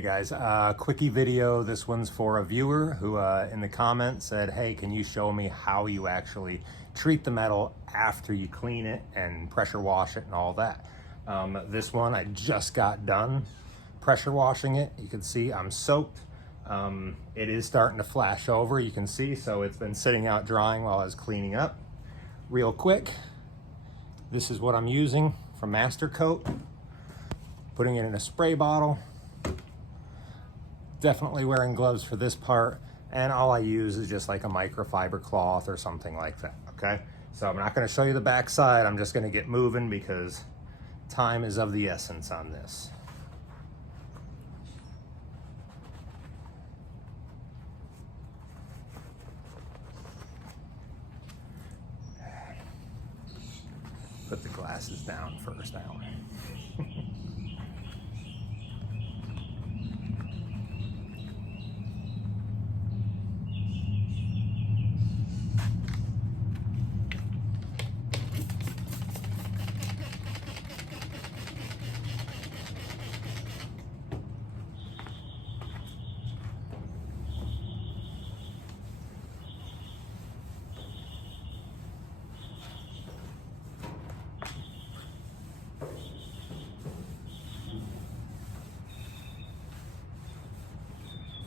Hey guys, quickie video. This one's for a viewer who in the comments said, hey, can you show me how you actually treat the metal after you clean it and pressure wash it and all that. This one I just got done pressure washing it. You can see I'm soaked. It is starting to flash over, you can see, so it's been sitting out drying while I was cleaning up. Real quick, this is what I'm using from Master Coat. Putting it in a spray bottle. Definitely wearing gloves for this part, and all I use is just like a microfiber cloth or something like that, okay? So I'm not gonna show you the back side, I'm just gonna get moving because time is of the essence on this. Put the glasses down first, Alan.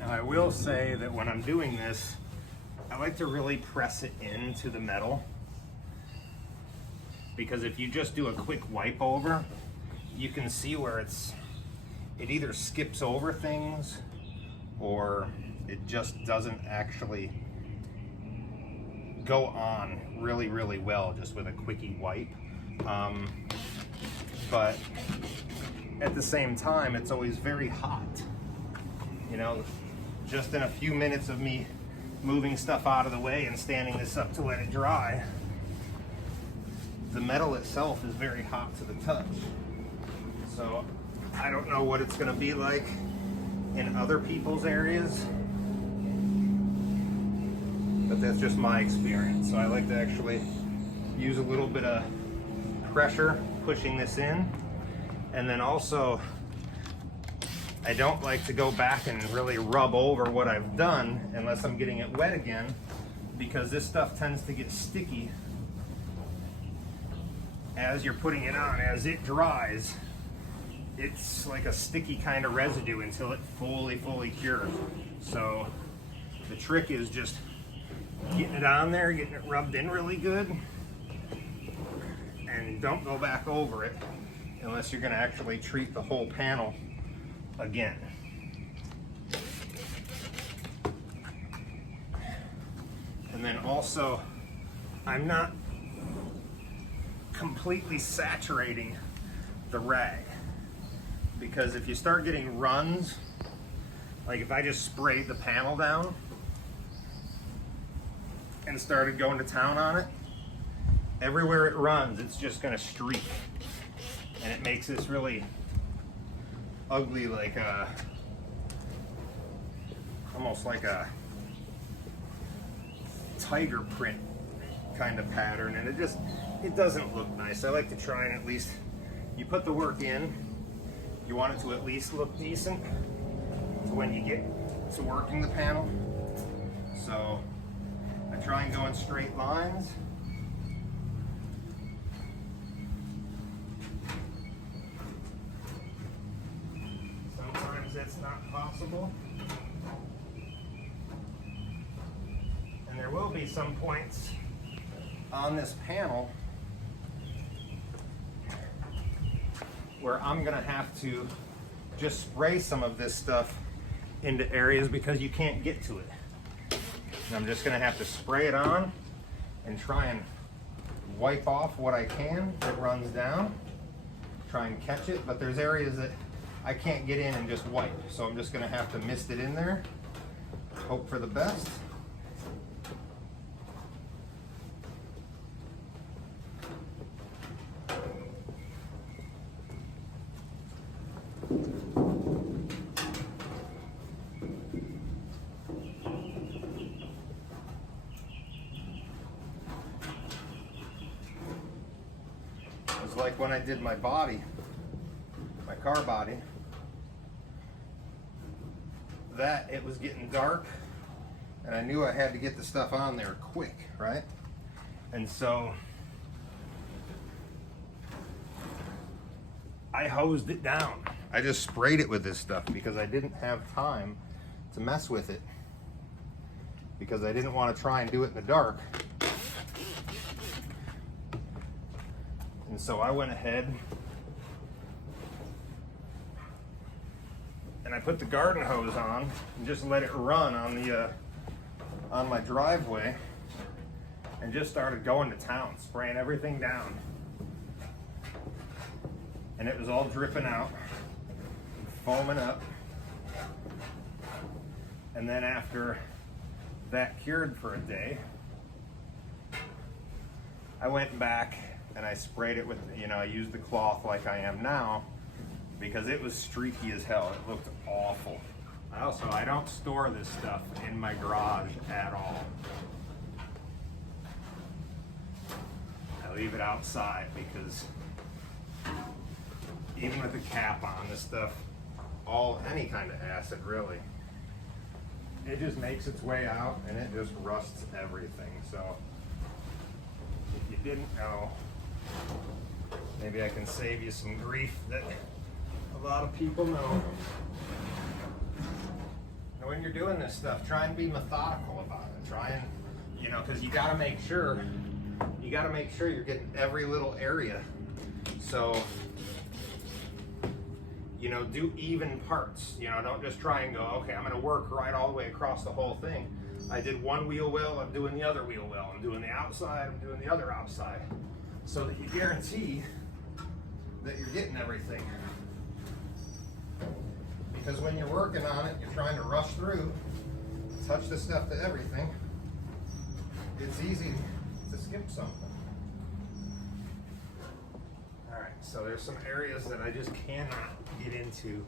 Now I will say that when I'm doing this, I like to really press it into the metal, because if you just do a quick wipe over, you can see where it either skips over things or it just doesn't actually go on really well just with a quickie wipe. But at the same time, it's always very hot. You know, just in a few minutes of me moving stuff out of the way and standing this up to let it dry, the metal itself is very hot to the touch. So I don't know what it's gonna be like in other people's areas, but that's just my experience. So I like to actually use a little bit of pressure pushing this in, and then also I don't like to go back and really rub over what I've done unless I'm getting it wet again, because this stuff tends to get sticky as you're putting it on. As it dries, it's like a sticky kind of residue until it fully cures. So the trick is just getting it on there, getting it rubbed in really good, and don't go back over it unless you're going to actually treat the whole panel again. And then also, I'm not completely saturating the rag, because if you start getting runs, like if I just sprayed the panel down and started going to town on it, everywhere it runs, it's just gonna streak, and it makes this really ugly, like almost like a tiger print kind of pattern, and it doesn't look nice. I like to try and at least, you put the work in, you want it to at least look decent when you get to working the panel. So I try and go in straight lines. That's not possible, and there will be some points on this panel where I'm gonna have to just spray some of this stuff into areas because you can't get to it, and I'm just gonna have to spray it on and try and wipe off what I can that runs down, try and catch it. But there's areas that I can't get in and just wipe, so I'm just gonna have to mist it in there, hope for the best. It's like when I did my body, my car body, that, it was getting dark, and I knew I had to get the stuff on there quick, right? And so I hosed it down. I just sprayed it with this stuff because I didn't have time to mess with it, because I didn't want to try and do it in the dark. And so I went ahead and I put the garden hose on and just let it run on my driveway, and just started going to town, spraying everything down. And it was all dripping out, foaming up. And then after that cured for a day, I went back and I sprayed it with, I used the cloth like I am now, because it was streaky as hell. It looked awful. I don't store this stuff in my garage at all. I leave it outside because even with the cap on, this stuff, any kind of acid really, it just makes its way out and it just rusts everything. So if you didn't know, maybe I can save you some grief that a lot of people know. And when you're doing this stuff, try and be methodical about it. Try and, because you got to make sure you're getting every little area. So, do even parts. Don't just try and go, okay, I'm going to work right all the way across the whole thing. I did one wheel well, I'm doing the other wheel well. I'm doing the outside, I'm doing the other outside. So that you guarantee that you're getting everything. Because when you're working on it, you're trying to rush through, touch the stuff to everything, it's easy to skip something. All right, so there's some areas that I just cannot get into.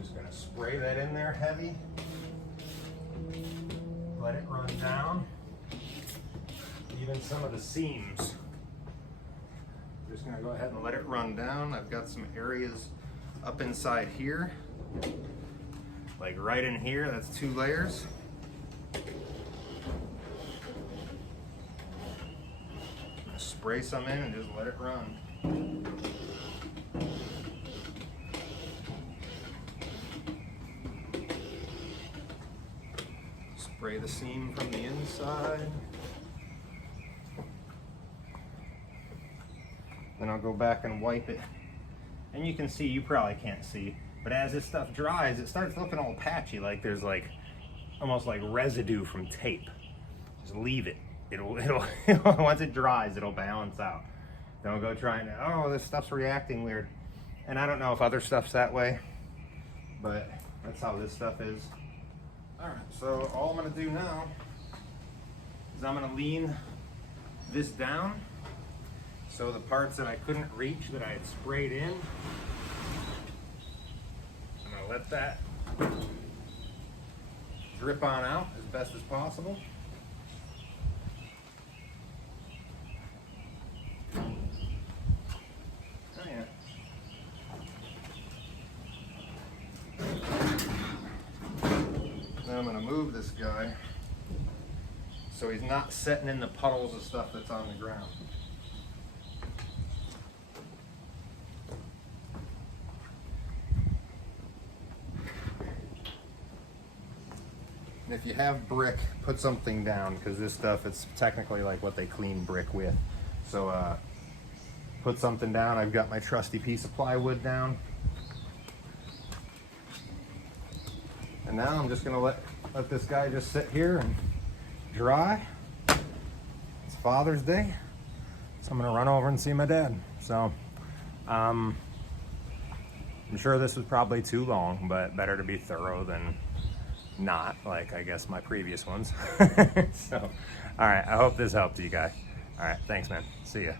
Just gonna spray that in there heavy. Let it run down. Even some of the seams. Just gonna go ahead and let it run down. I've got some areas up inside here, like right in here, that's 2 layers. Spray some in and just let it run. Spray the seam from the inside. Then I'll go back and wipe it. And you can see, you probably can't see, but as this stuff dries, it starts looking all patchy, like there's almost like residue from tape. Just leave it. It'll once it dries, it'll balance out. Don't go trying to, oh, this stuff's reacting weird. And I don't know if other stuff's that way, but that's how this stuff is. All right, so all I'm gonna do now is I'm gonna lean this down. So the parts that I couldn't reach that I had sprayed in, I'm gonna let that drip on out as best as possible. Oh yeah. Now I'm gonna move this guy so he's not setting in the puddles of stuff that's on the ground. And if you have brick, put something down, because this stuff, it's technically like what they clean brick with. So put something down. I've got my trusty piece of plywood down. And now I'm just gonna let this guy just sit here and dry. It's Father's Day, so I'm gonna run over and see my dad. So I'm sure this was probably too long, but better to be thorough than not, like I guess my previous ones. So, all right, I hope this helped you guys. All right, thanks, man. See ya.